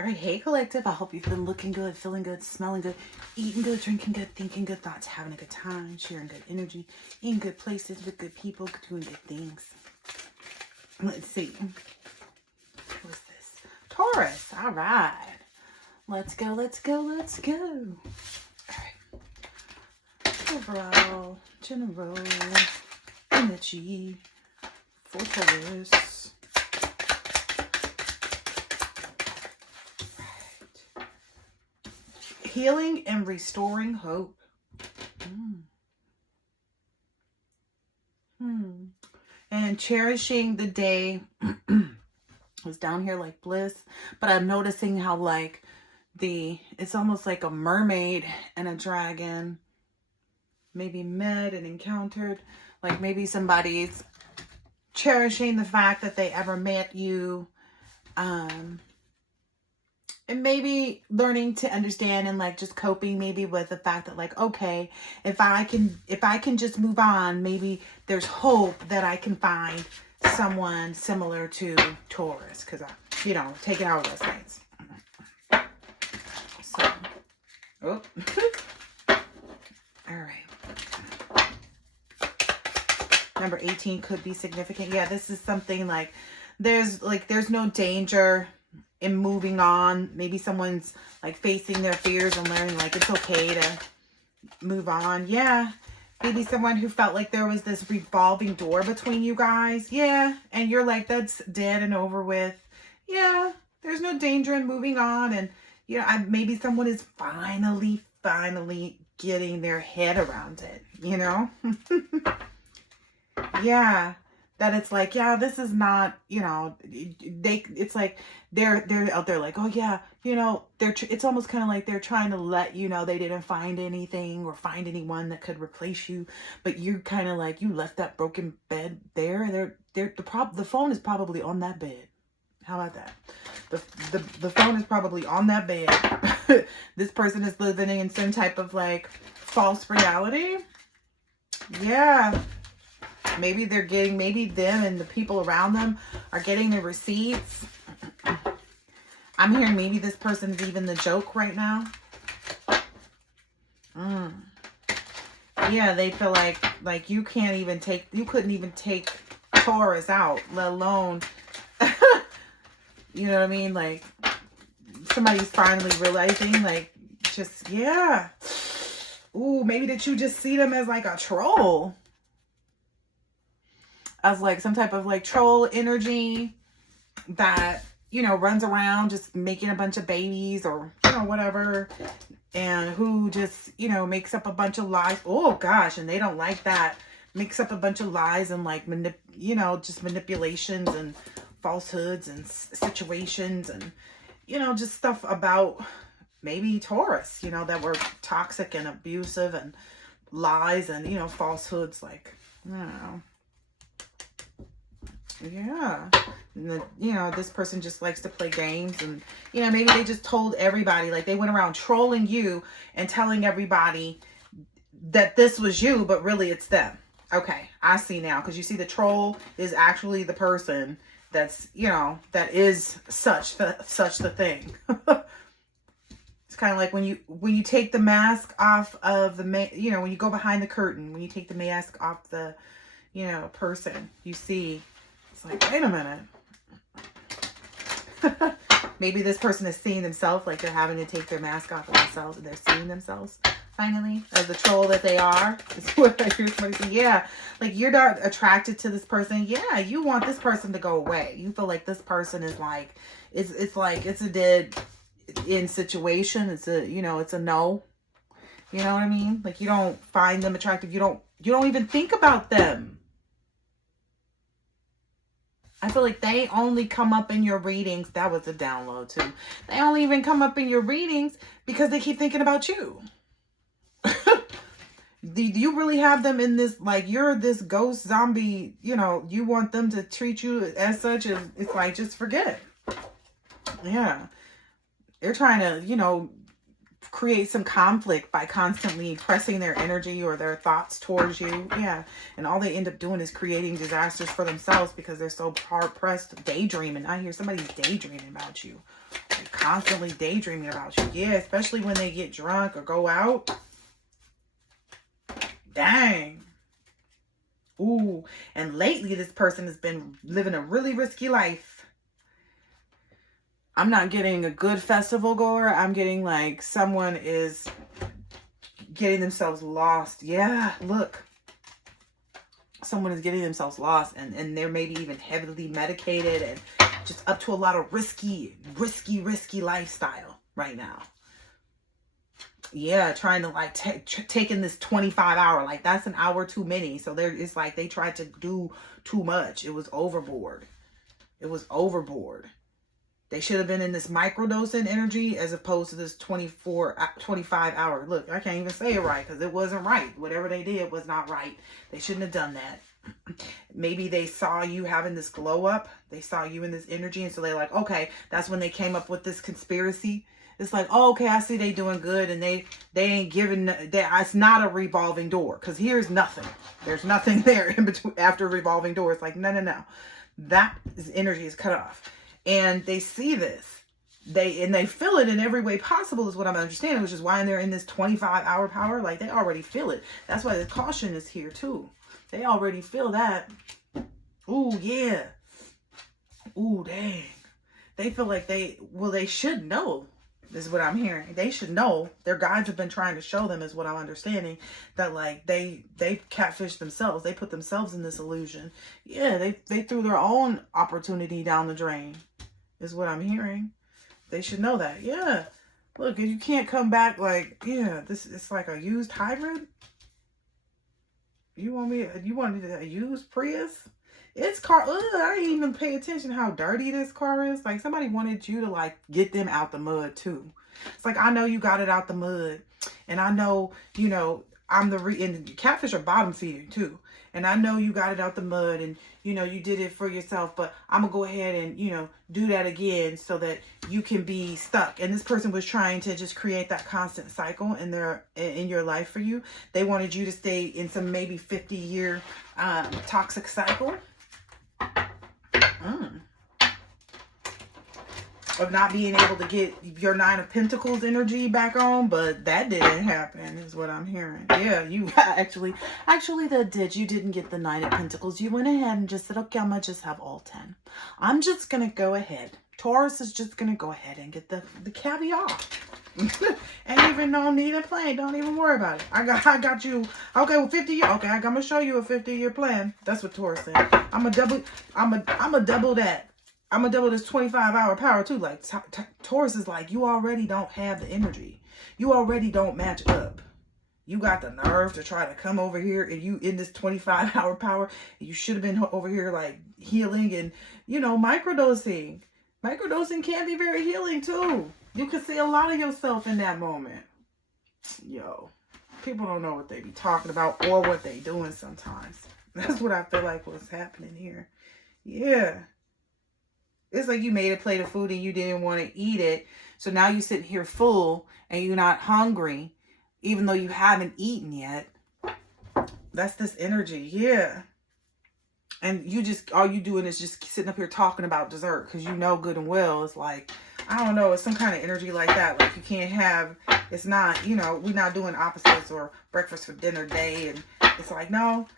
All right, hey collective. I hope you've been looking good, feeling good, smelling good, eating good, drinking good, thinking good thoughts, having a good time, sharing good energy, in good places with good people, doing good things. Let's see. What's this? Taurus. All right. Let's go, let's go, let's go. All right. Overall, general energy for Taurus. Right. Healing and restoring hope. And cherishing the day. It's down here like bliss, but I'm noticing how like it's almost like a mermaid and a dragon maybe met and encountered. Like maybe somebody's cherishing the fact that they ever met you, and maybe learning to understand and like just coping maybe with the fact that like, okay, if I can just move on, maybe there's hope that I can find someone similar to Taurus, because I, take it out of those things. So, oh, all right. Number 18 could be significant. Yeah, this is something like there's no danger in moving on. Maybe someone's like facing their fears and learning like it's okay to move on. Yeah. Maybe someone who felt like there was this revolving door between you guys. Yeah. And you're like, that's dead and over with. Yeah. There's no danger in moving on. And, maybe someone is finally getting their head around it, Yeah. That it's like, yeah, this is not, it's like they're out there like, oh yeah, it's almost kind of like they're trying to let you know they didn't find anything or find anyone that could replace you, but you kind of like, you left that broken bed there. The phone is probably on that bed. How about that? The phone is probably on that bed. This person is living in some type of like false reality. Yeah. Maybe maybe them and the people around them are getting the receipts. I'm hearing maybe this person is even the joke right now. Yeah, they feel like you couldn't even take Taurus out, let alone, you know what I mean? Like somebody's finally realizing like just, yeah. Ooh, maybe that you just see them as like a troll. As like some type of like troll energy that, runs around just making a bunch of babies or, whatever. And who just, makes up a bunch of lies. Oh gosh. And they don't like that. Makes up a bunch of lies and like, just manipulations and falsehoods and situations and, just stuff about maybe Taurus, that were toxic and abusive and lies and, falsehoods. Like, I don't know. Yeah. And this person just likes to play games and, maybe they just told everybody, like they went around trolling you and telling everybody that this was you, but really it's them. Okay. I see now. Cause you see the troll is actually the person that's, that is such the thing. It's kind of like when you take the mask off of the, when you go behind the curtain, when you take the mask off the, person, you see. It's like, wait a minute. Maybe this person is seeing themselves like they're having to take their mask off of themselves and they're seeing themselves finally as the troll that they are. It's what I hear somebody say. Yeah, like you're not attracted to this person. Yeah, you want this person to go away. You feel like this person is like, it's like it's a dead end situation. It's a, it's a no. You know what I mean? Like you don't find them attractive. You don't even think about them. I feel like they only come up in your readings. That was a download too. They only even come up in your readings because they keep thinking about you. Do you really have them in this, like you're this ghost zombie, you want them to treat you as such as it's like, just forget it. Yeah. They're trying to, create some conflict by constantly pressing their energy or their thoughts towards you. Yeah. And all they end up doing is creating disasters for themselves because they're so hard pressed daydreaming. I hear somebody's daydreaming about you. constantly daydreaming about you. Yeah, especially when they get drunk or go out. Dang. Ooh, and lately this person has been living a really risky life. I'm not getting a good festival goer. I'm getting like someone is getting themselves lost. Yeah, look. Someone is getting themselves lost, and they're maybe even heavily medicated and just up to a lot of risky lifestyle right now. Yeah, trying to like taking this 25-hour, like that's an hour too many. So it's like they tried to do too much. It was overboard. It was overboard. They should have been in this microdosing energy as opposed to this 25-hour. Look, I can't even say it right because it wasn't right. Whatever they did was not right. They shouldn't have done that. Maybe they saw you having this glow up. They saw you in this energy. And so they're like, okay, that's when they came up with this conspiracy. It's like, oh, okay, I see they doing good. And they ain't giving, it's not a revolving door. Because here's nothing. There's nothing there in between after a revolving door. It's like, no. That energy is cut off. And they see this. They feel it in every way possible is what I'm understanding, which is why they're in this 25-hour power. Like they already feel it. That's why the caution is here too. They already feel that. Ooh, yeah. Ooh, dang. They feel like they should know. This is what I'm hearing. They should know. Their guides have been trying to show them, is what I'm understanding, that like they catfish themselves. They put themselves in this illusion. Yeah, they threw their own opportunity down the drain, is what I'm hearing. They should know that. Yeah. Look, you can't come back like, yeah, it's like a used hybrid. You want me to use Prius? It's car. Ugh, I didn't even pay attention how dirty this car is. Like somebody wanted you to like get them out the mud too. It's like, I know you got it out the mud, and I know, you know, and catfish are bottom feeding too. And I know you got it out the mud and, you know, you did it for yourself, but I'm going to go ahead and, you know, do that again so that you can be stuck. And this person was trying to just create that constant cycle in your life for you. They wanted you to stay in some maybe 50-year toxic cycle. Of not being able to get your 9 of Pentacles energy back on, but that didn't happen, is what I'm hearing. Yeah, you actually that did. You didn't get the 9 of Pentacles. You went ahead and just said, okay, I'm gonna just have all 10. I'm just gonna go ahead. Taurus is just gonna go ahead and get the caviar. Ain't even no need a plan. Don't even worry about it. I got you. Okay, well, 50 years. Okay, I'm gonna show you a 50-year plan. That's what Taurus said. I'm gonna double that. I'm going to double this 25-hour power too. Like Taurus is like, you already don't have the energy. You already don't match up. You got the nerve to try to come over here and you in this 25-hour power. You should have been over here like healing and, you know, microdosing. Microdosing can be very healing too. You can see a lot of yourself in that moment. Yo, people don't know what they be talking about or what they doing sometimes. That's what I feel like was happening here. Yeah. It's like you made a plate of food and you didn't want to eat it. So now you're sitting here full and you're not hungry, even though you haven't eaten yet. That's this energy. Yeah. And you just, all you doing is just sitting up here talking about dessert because you know good and well. It's like, I don't know. It's some kind of energy like that. Like you can't have, it's not, you know, we're not doing opposites or breakfast for dinner day. And it's like, no.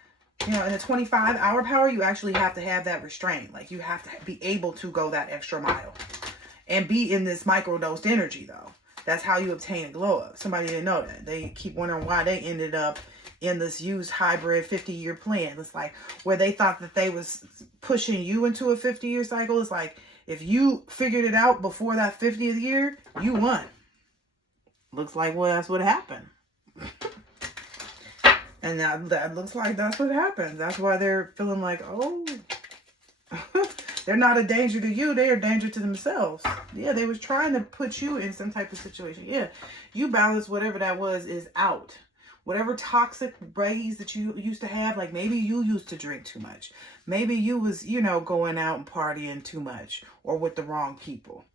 You know, in a 25-hour power, you actually have to have that restraint. Like, you have to be able to go that extra mile. And be in this microdosed energy, though. That's how you obtain a glow up. Somebody didn't know that. They keep wondering why they ended up in this used hybrid 50-year plan. It's like, where they thought that they was pushing you into a 50-year cycle. It's like, if you figured it out before that 50th year, you won. Looks like, well, that's what happened. And that looks like that's what happens. That's why they're feeling like, oh, they're not a danger to you. They're a danger to themselves. Yeah, they was trying to put you in some type of situation. Yeah, you balance whatever that was is out. Whatever toxic ways that you used to have, like maybe you used to drink too much. Maybe you was, you know, going out and partying too much or with the wrong people.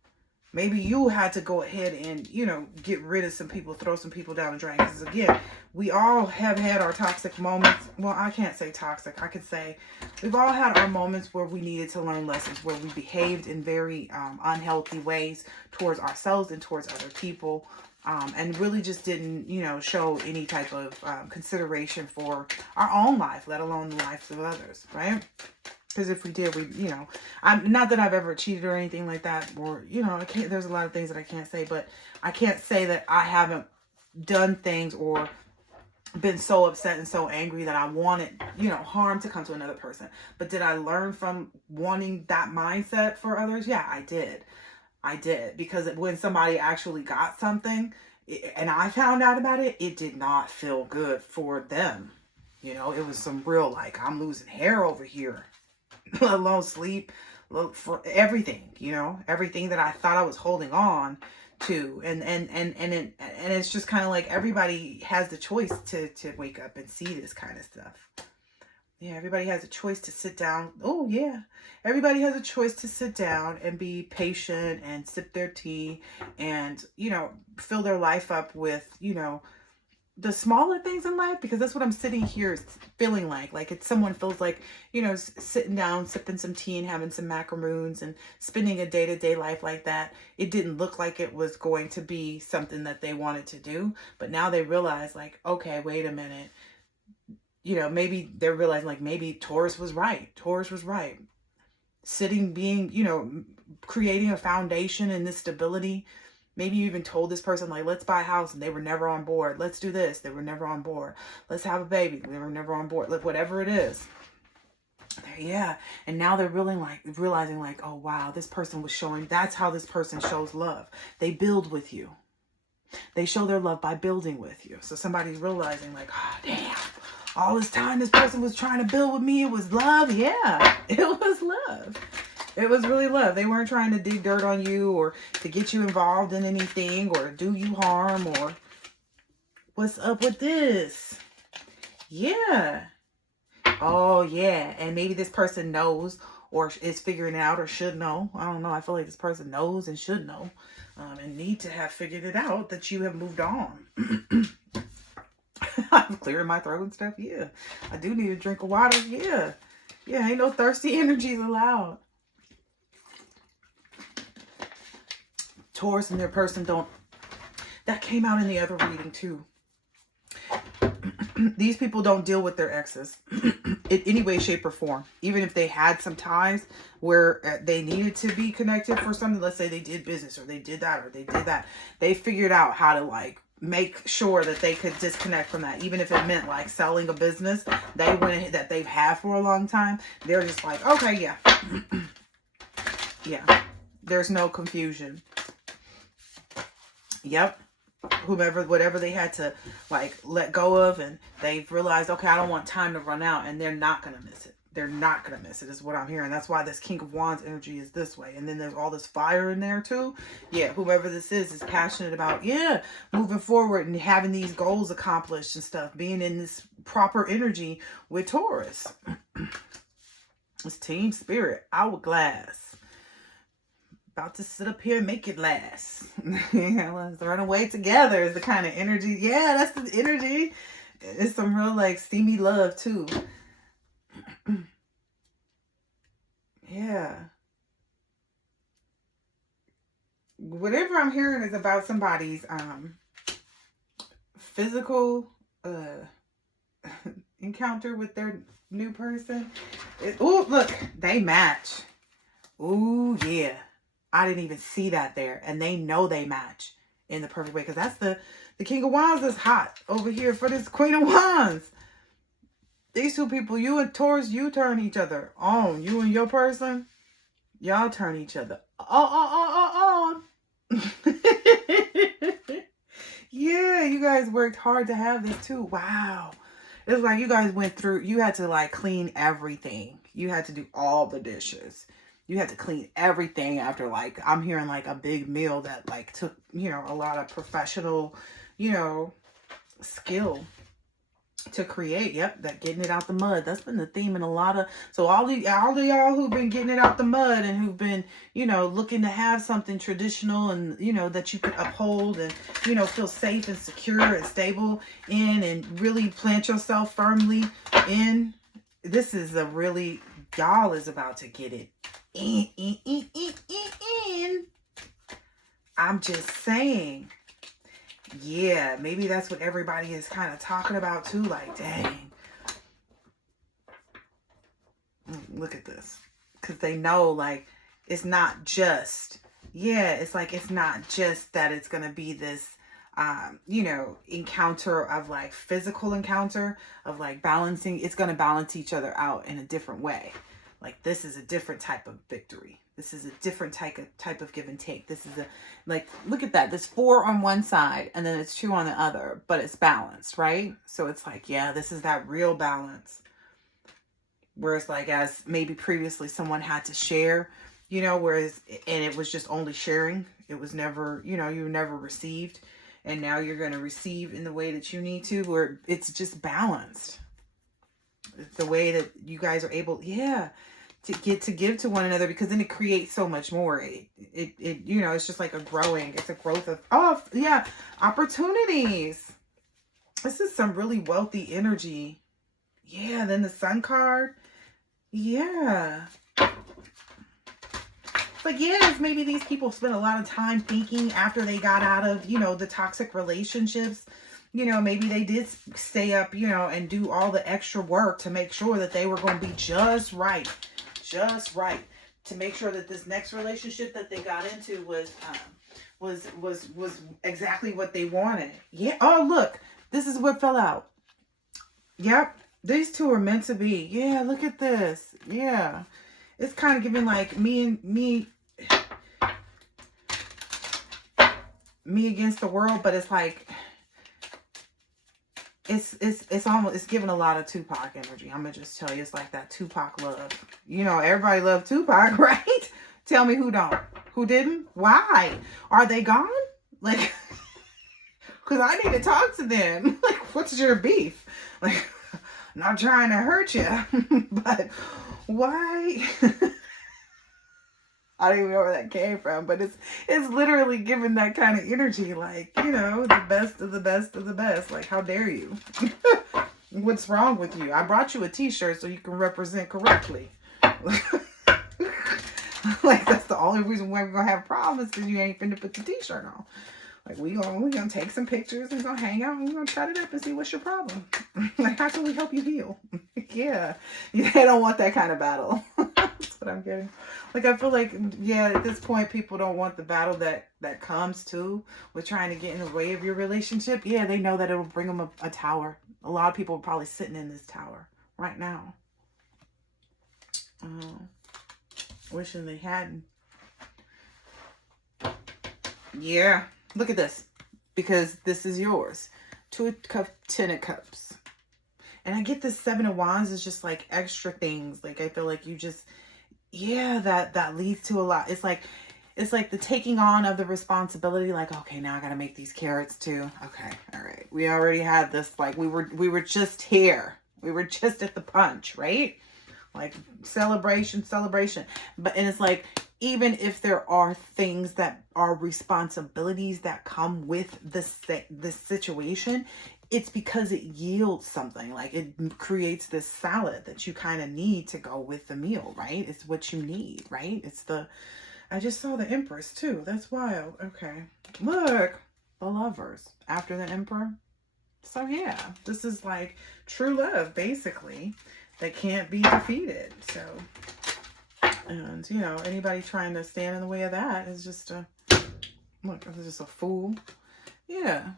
Maybe you had to go ahead and, you know, get rid of some people, throw some people down the drain. Because again, we all have had our toxic moments. Well, I can't say toxic. I could say we've all had our moments where we needed to learn lessons, where we behaved in very unhealthy ways towards ourselves and towards other people. And really just didn't, you know, show any type of consideration for our own life, let alone the lives of others, right? Because if we did, we, you know, I'm not that I've ever cheated or anything like that, or, you know, there's a lot of things that I can't say, but I can't say that I haven't done things or been so upset and so angry that I wanted, you know, harm to come to another person. But did I learn from wanting that mindset for others? Yeah, I did. I did. Because when somebody actually got something and I found out about it, it did not feel good for them. You know, it was some real, like, I'm losing hair over here. Let alone sleep, for everything, you know, everything that I thought I was holding on to. And it's just kind of like everybody has the choice to wake up and see this kind of stuff. Yeah, everybody has a choice to sit down. Oh, yeah. Everybody has a choice to sit down and be patient and sip their tea and, you know, fill their life up with, you know, the smaller things in life, because that's what I'm sitting here feeling like. Like it's someone feels like, you know, sitting down, sipping some tea and having some macaroons and spending a day-to-day life like that. It didn't look like it was going to be something that they wanted to do. But now they realize like, okay, wait a minute. You know, maybe they're realizing like maybe Taurus was right. Taurus was right. Sitting, being, you know, creating a foundation and this stability. Maybe you even told this person, like, let's buy a house, and they were never on board. Let's do this. They were never on board. Let's have a baby. They were never on board. Like, whatever it is. Yeah. And now they're really like realizing like, oh, wow, this person was showing. That's how this person shows love. They build with you. They show their love by building with you. So somebody's realizing like, oh, damn. All this time this person was trying to build with me. It was love. Yeah, it was love. It was really love. They weren't trying to dig dirt on you or to get you involved in anything or do you harm or what's up with this? Yeah. Oh, yeah. And maybe this person knows or is figuring it out or should know. I don't know. I feel like this person knows and should know and need to have figured it out that you have moved on. I'm clearing my throat and stuff. Yeah. I do need a drink of water. Yeah. Yeah. Ain't no thirsty energies allowed. Taurus and their person don't. That came out in the other reading too. These people don't deal with their exes in any way, shape, or form. Even if they had some ties where they needed to be connected for something. Let's say they did business or they did that or they did that. They figured out how to like make sure that they could disconnect from that. Even if it meant like selling a business they went that they've had for a long time. They're just like, okay, yeah. Yeah. There's no confusion. Yep. Whatever they had to like let go of, and they've realized, okay, I don't want time to run out, and they're not going to miss it. They're not going to miss it is what I'm hearing. That's why this King of Wands energy is this way. And then there's all this fire in there too. Yeah, whoever this is passionate about, yeah, moving forward and having these goals accomplished and stuff, being in this proper energy with Taurus. It's team spirit, hourglass. About to sit up here and make it last. Let's run away together is the kind of energy. Yeah, that's the energy. It's some real like steamy love too. Yeah. Whatever I'm hearing is about somebody's physical encounter with their new person. Oh, look, they match. Oh, yeah. I didn't even see that there. And they know they match in the perfect way. Because that's the King of Wands is hot over here for this Queen of Wands. These two people, you and Taurus, you turn each other on. You and your person, y'all turn each other on. Yeah, you guys worked hard to have this too. Wow. It's like you guys went through, you had to like clean everything. You had to do all the dishes. You had to clean everything after like, I'm hearing like a big meal that like took, you know, a lot of professional, you know, skill. to create. Yep, that getting it out the mud. That's been the theme in a lot of, so all of y'all who've been getting it out the mud and who've been, you know, looking to have something traditional and, you know, that you can uphold and, you know, feel safe and secure and stable in, and really plant yourself firmly in. This is a really, y'all is about to get it in. I'm just saying. Yeah, maybe that's what everybody is kind of talking about too. Like, dang, look at this. Because they know, like, it's not just, yeah, it's like, it's not just that it's going to be this, you know, encounter of like physical encounter of like balancing. It's going to balance each other out in a different way. Like, this is a different type of victory. This is a different type of give and take. This is a, like, look at that. There's 4 on one side and then it's 2 on the other, but it's balanced, right? So it's like, yeah, this is that real balance. Whereas like, as maybe previously someone had to share, you know, whereas, and it was just only sharing. It was never, you know, you were never received. And now you're going to receive in the way that you need to, where it's just balanced. It's the way that you guys are able, yeah, to give to one another, because then it creates so much more. It you know, it's just like it's a growth of, oh yeah, opportunities. This is some really wealthy energy. Yeah, then the Sun card. Yeah. But yes, maybe these people spent a lot of time thinking after they got out of, you know, the toxic relationships. You know, maybe they did stay up, you know, and do all the extra work to make sure that they were going to be just right, to make sure that this next relationship that they got into was exactly what they wanted. Yeah. Oh, look, this is what fell out. Yep. These two are meant to be. Yeah. Look at this. Yeah. It's kind of giving like me against the world, but it's like, it's almost, it's giving a lot of Tupac energy. I'm gonna just tell you, it's like that Tupac love. You know, everybody loved Tupac, right? Tell me who don't, who didn't, why are they gone? Like, because I need to talk to them. Like, what's your beef? Like, not trying to hurt you, but why? I don't even know where that came from, but it's literally giving that kind of energy, like, you know, the best of the best of the best. Like, how dare you? What's wrong with you? I brought you a t-shirt so you can represent correctly. Like, that's the only reason why we're gonna have problems, because you ain't finna put the t-shirt on. Like, we gonna take some pictures and gonna hang out and we're gonna cut it up and see what's your problem. Like, how can we help you heal? Yeah, they don't want that kind of battle. That's what I'm getting. Like, I feel like, yeah, at this point, people don't want the battle that comes too with trying to get in the way of your relationship. Yeah, they know that it will bring them a tower. A lot of people are probably sitting in this tower right now. Wishing they hadn't. Yeah. Look at this, because this is yours. 2 of Cups, 10 of Cups. And I get this 7 of Wands is just like extra things. Like, I feel like you just, yeah, that leads to a lot. It's like the taking on of the responsibility. Like, okay, now I got to make these carrots too. Okay. All right. We already had this. Like, we were just here. We were just at the punch, right? Like, celebration. But, and it's like, even if there are things that are responsibilities that come with this situation, it's because it yields something. Like, it creates this salad that you kind of need to go with the meal, right? It's what you need, right? It's I just saw the Empress too. That's wild. Okay. Look, the Lovers after the Emperor. So yeah, this is like true love, basically, that can't be defeated. So, and you know, anybody trying to stand in the way of that is just look, it's just a fool. Yeah.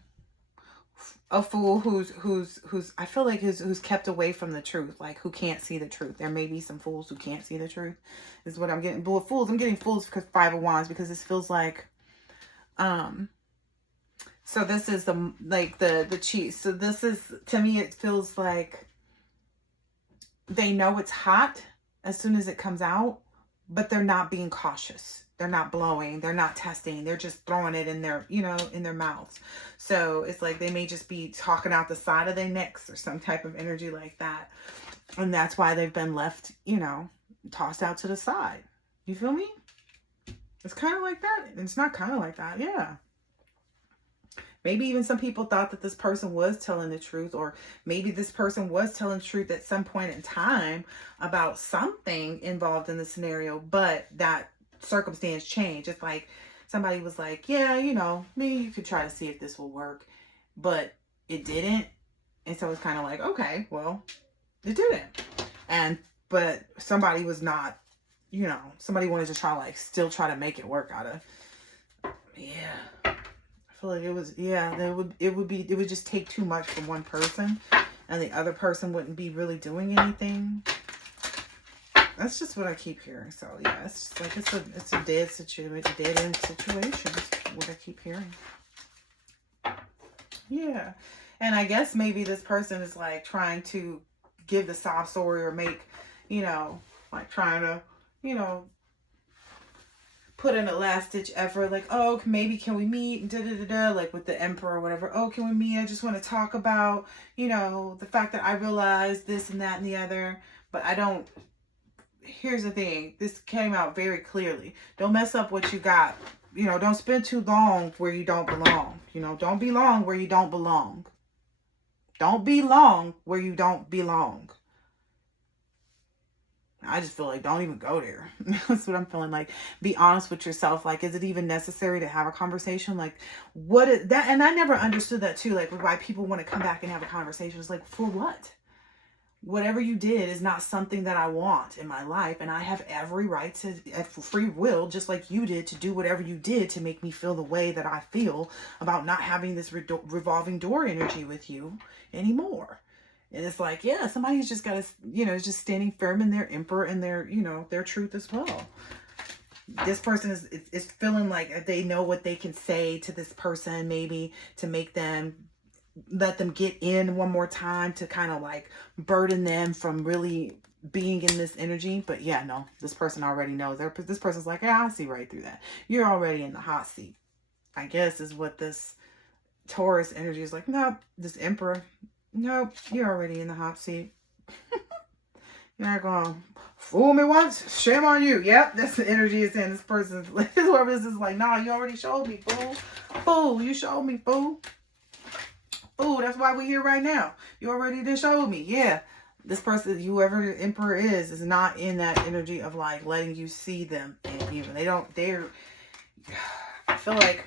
A fool who's I feel like who's kept away from the truth, like who can't see the truth. There may be some fools who can't see the truth, is what I'm getting. But fools, I'm getting fools because 5 of Wands, because this feels like so this is the cheese. So this is, to me, it feels like they know it's hot as soon as it comes out, but they're not being cautious. They're not blowing. They're not testing. They're just throwing it in their, in their mouths. So it's like they may just be talking out the side of their necks or some type of energy like that. And that's why they've been left, tossed out to the side. You feel me? It's kind of like that. It's not kind of like that. Yeah. Maybe even some people thought that this person was telling the truth, or maybe this person was telling the truth at some point in time about something involved in the scenario, but that circumstance changed. It's like somebody was like, yeah, maybe you could try to see if this will work, but it didn't. And so it's kind of like, okay, well, it didn't. But somebody was not, somebody wanted to still try to make it work out of, yeah. I feel like it was, yeah, it would just take too much from one person, and the other person wouldn't be really doing anything. That's just what I keep hearing. So yeah, it's just like it's a dead end situation. What I keep hearing. Yeah, and I guess maybe this person is like trying to give the sob story, or make, like trying to, put in a last ditch effort, like, oh, maybe can we meet, like with the emperor or whatever. Oh, can we meet? I just want to talk about, the fact that I realized this and that and the other, but I don't. Here's the thing. This came out very clearly. Don't mess up what you got. Don't spend too long where you don't belong. Don't be long where you don't belong. Don't be long where you don't belong. I just feel like don't even go there. That's what I'm feeling like. Be honest with yourself. Like, is it even necessary to have a conversation? Like, what is that? And I never understood that too. Like, why people want to come back and have a conversation. It's like, for what? Whatever you did is not something that I want in my life. And I have every right to, free will, just like you did, to do whatever you did to make me feel the way that I feel about not having this revolving door energy with you anymore. And it's like, yeah, somebody's just got to, just standing firm in their emperor and their, their truth as well. This person is feeling like they know what they can say to this person, maybe to make them, let them get in one more time, to kind of like burden them from really being in this energy. But yeah, no, this person already knows. This person's like, yeah, I see right through that. You're already in the hot seat, I guess, is what this Taurus energy is like. Nope, this emperor. Nope, you're already in the hot seat. You're not going to fool me once. Shame on you. Yep, that's the energy it's in. This person, whoever this is, like, nah, you already showed me, fool. Fool, you showed me, fool. Fool, that's why we're here right now. You already did show me. Yeah, this person, whoever the emperor is not in that energy of, like, letting you see them. And even I feel like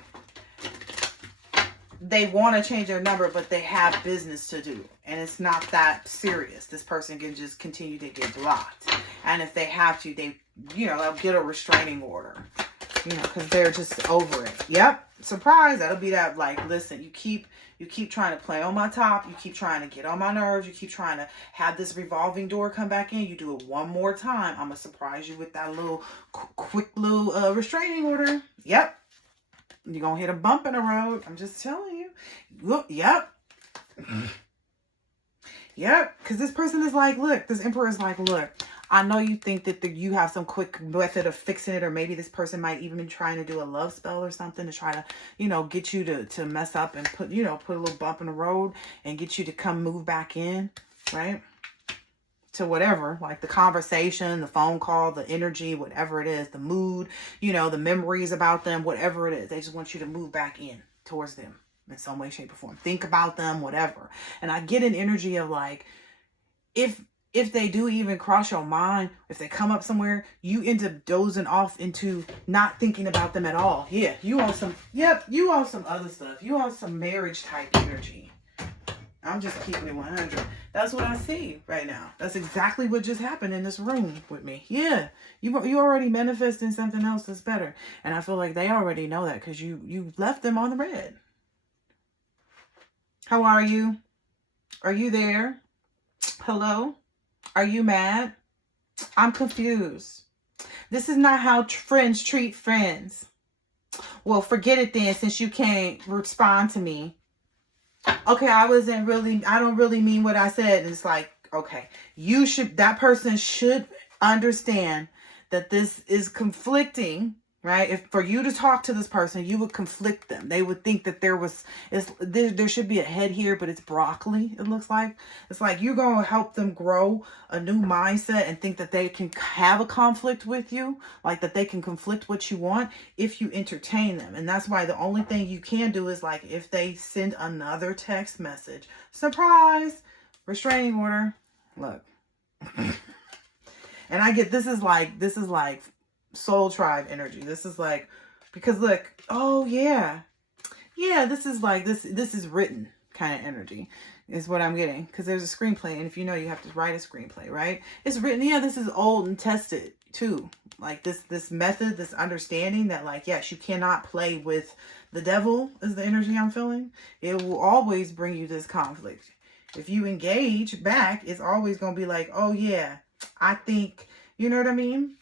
they want to change their number, but they have business to do. And it's not that serious. This person can just continue to get blocked. And if they have to, they'll get a restraining order. Because they're just over it. Yep. Surprise. That'll be that, like, listen, you keep trying to play on my top. You keep trying to get on my nerves. You keep trying to have this revolving door come back in. You do it one more time, I'm going to surprise you with that little quick little restraining order. Yep. You're going to hit a bump in the road. I'm just telling you. Look, yep. Yep. Because this person is like, look, this emperor is like, look, I know you think that you have some quick method of fixing it, or maybe this person might even be trying to do a love spell or something to try to, get you to mess up and put a little bump in the road and get you to come move back in, right? To whatever, like the conversation, the phone call, the energy, whatever it is, the mood, the memories about them, whatever it is. They just want you to move back in towards them in some way, shape, or form. Think about them, whatever. And I get an energy of like, if they do even cross your mind, if they come up somewhere, you end up dozing off into not thinking about them at all. Yeah, you on some other stuff. You on some marriage type energy. I'm just keeping it 100. That's what I see right now. That's exactly what just happened in this room with me. Yeah, you already manifesting something else that's better. And I feel like they already know that because you left them on the red. How are you? Are you there? Hello? Are you mad? I'm confused. This is not how friends treat friends. Well, forget it then, since you can't respond to me. Okay, I don't really mean what I said. And it's like, okay, that person should understand that this is conflicting, right? If for you to talk to this person, you would conflict them. They would think that there should be a head here, but it's broccoli, it looks like. It's like you're going to help them grow a new mindset and think that they can have a conflict with you, like that they can conflict what you want if you entertain them. And that's why the only thing you can do is like if they send another text message, surprise, restraining order. Look. And I get this is like soul tribe energy. This is like, because look, oh yeah, this is like this is written kind of energy is what I'm getting, because there's a screenplay, and if you know, you have to write a screenplay, right? It's written. Yeah, this is old and tested too, like this method, this understanding that like, yes, you cannot play with the devil is the energy I'm feeling. It will always bring you this conflict. If you engage back, it's always going to be like, oh yeah, I think, you know what I mean?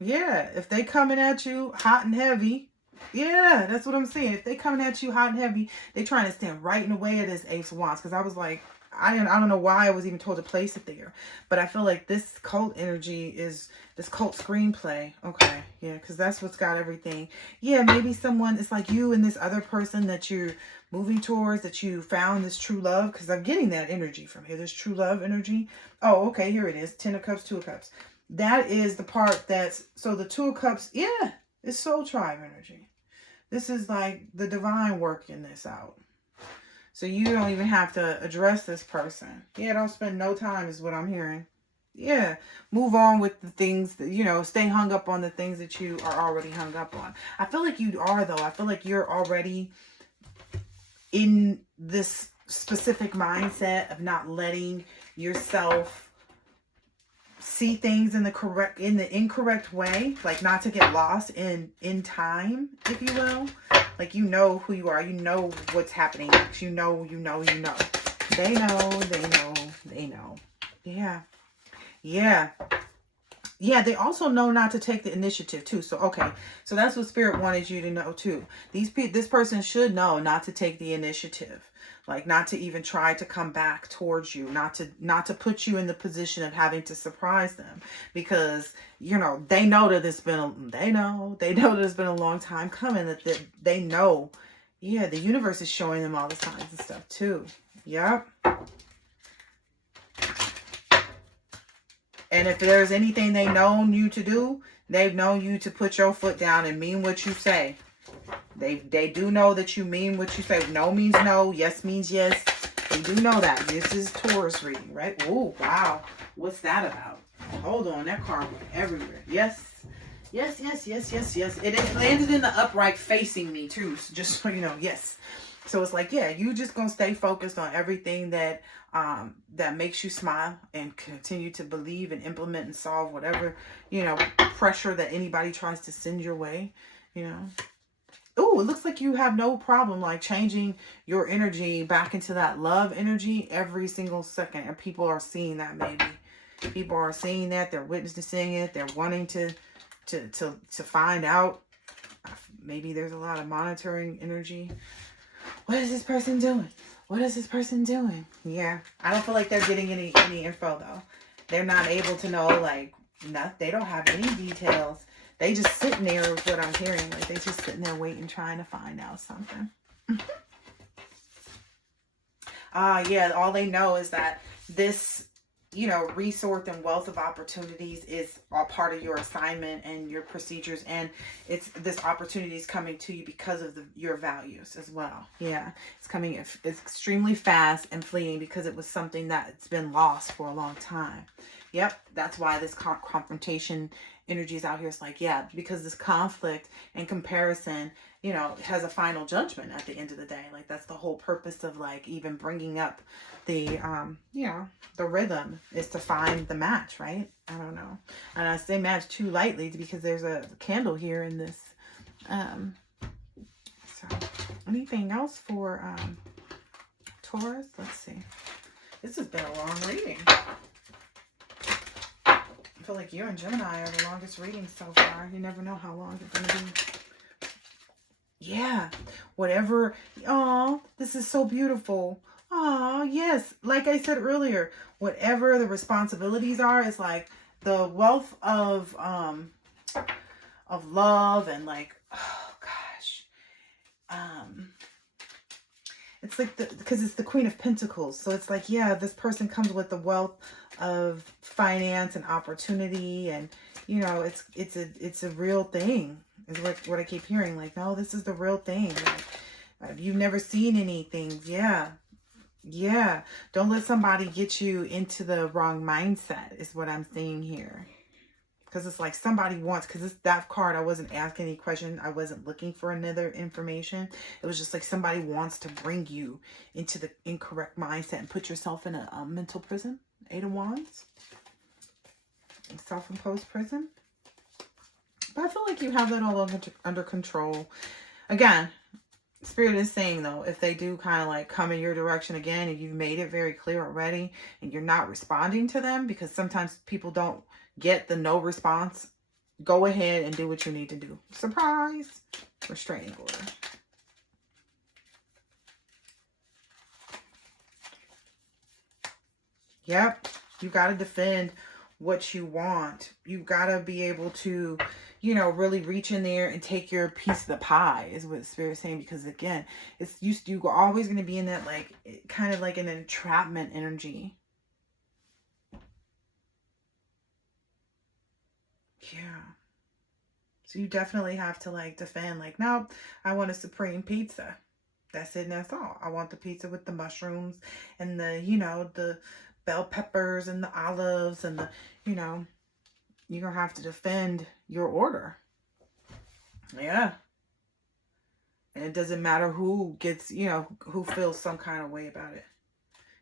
Yeah, if they coming at you hot and heavy, yeah, that's what I'm saying. If they coming at you hot and heavy, they trying to stand right in the way of this Ace of Wands. Because I was like, I don't know why I was even told to place it there. But I feel like this cult energy is this cult screenplay. Okay, yeah, because that's what's got everything. Yeah, maybe someone, it's like you and this other person that you're moving towards, that you found this true love. Because I'm getting that energy from here. This true love energy. Oh, okay, here it is. 10 of Cups, 2 of Cups. That is the part that's, so the 2 of Cups, yeah, it's soul tribe energy. This is like the divine working this out. So you don't even have to address this person. Yeah, don't spend no time is what I'm hearing. Yeah, move on with the things that, you know, stay hung up on the things that you are already hung up on. I feel like you are, though. I feel like you're already in this specific mindset of not letting yourself see things in the incorrect way, like not to get lost in time, if you will. Like, you know who you are, you know what's happening next, you know. They know. Yeah, they also know not to take the initiative too. So okay, so that's what Spirit wanted you to know too. This person should know not to take the initiative. Like, not to even try to come back towards you, not to put you in the position of having to surprise them, because, you know, they know that it's been that it's been a long time coming, that they know. Yeah, the universe is showing them all the signs and stuff too. Yep. And if there's anything they've known you to do, they've known you to put your foot down and mean what you say. They do know that you mean what you say. No means no. Yes means yes. They do know that. This is Taurus reading, right? Oh, wow. What's that about? Hold on. That card went everywhere. Yes. Yes. It landed in the upright facing me, too. So just so you know, yes. So it's like, yeah, you just going to stay focused on everything that makes you smile, and continue to believe and implement and solve whatever, you know, pressure that anybody tries to send your way, you know. Oh, it looks like you have no problem like changing your energy back into that love energy every single second. And people are seeing that, maybe. People are seeing that. They're witnessing it. They're wanting to find out. Maybe there's a lot of monitoring energy. What is this person doing? What is this person doing? Yeah. I don't feel like they're getting any info, though. They're not able to know, like, they don't have any details. They just sitting there with what I'm hearing. Like, they just sitting there waiting, trying to find out something. Yeah, all they know is that this, you know, resource and wealth of opportunities is all part of your assignment and your procedures. And this opportunity is coming to you because of your values as well. Yeah, it's coming, it's extremely fast and fleeting because it was something that's been lost for a long time. Yep, that's why this confrontation energy is out here. It's like, yeah, because this conflict and comparison, you know, has a final judgment at the end of the day. Like, that's the whole purpose of, like, even bringing up the, you know, the rhythm is to find the match, right? I don't know. And I say match too lightly because there's a candle here in this. So, anything else for Taurus? Let's see. This has been a long reading. I feel like you and Gemini are the longest reading so far. You never know how long it's going to be. Yeah. Whatever. Oh, this is so beautiful. Oh, yes. Like I said earlier, whatever the responsibilities are, it's like the wealth of of love and like, oh gosh. It's like because it's the Queen of Pentacles. So it's like, yeah, this person comes with the wealth of finance and opportunity, and you know, it's a real thing. Is what I keep hearing. Like, no, this is the real thing. Like, you've never seen anything. Yeah. Yeah. Don't let somebody get you into the wrong mindset is what I'm seeing here. Because it's like somebody wants, because it's that card, I wasn't asking any question. I wasn't looking for another information. It was just like somebody wants to bring you into the incorrect mindset and put yourself in a mental prison. 8 of Wands. Self-imposed prison. But I feel like you have that all under control. Again, Spirit is saying, though, if they do kind of like come in your direction again and you've made it very clear already and you're not responding to them, because sometimes people don't get the no response, go ahead and do what you need to do. Surprise! Restraining order. Yep. You got to defend what you want. You got to be able to, you know, really reach in there and take your piece of the pie is what Spirit's saying. Because again, you're always going to be in that like kind of like an entrapment energy. Yeah. So you definitely have to like defend like, nope, I want a supreme pizza. That's it and that's all. I want the pizza with the mushrooms and the, you know, the bell peppers and the olives and the, you know, you're going to have to defend your order. Yeah. And it doesn't matter who gets, you know, who feels some kind of way about it.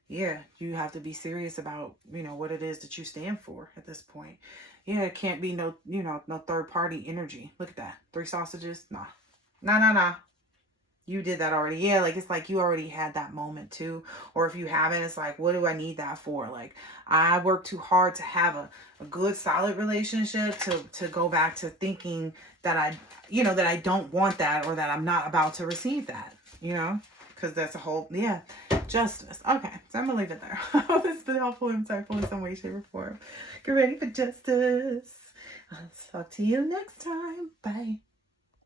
Yeah, you have to be serious about, you know, what it is that you stand for at this point. Yeah, it can't be no, you know, no third party energy. Look at that. 3 sausages. Nah. Nah. You did that already. Yeah, like it's like you already had that moment too. Or if you haven't, it's like, what do I need that for? Like, I work too hard to have a good, solid relationship to go back to thinking that I, you know, that I don't want that or that I'm not about to receive that, you know? Because that's a whole, yeah, justice. Okay, so I'm going to leave it there. I hope this has been helpful and insightful in some way, shape, or form. Get ready for justice. I'll talk to you next time. Bye.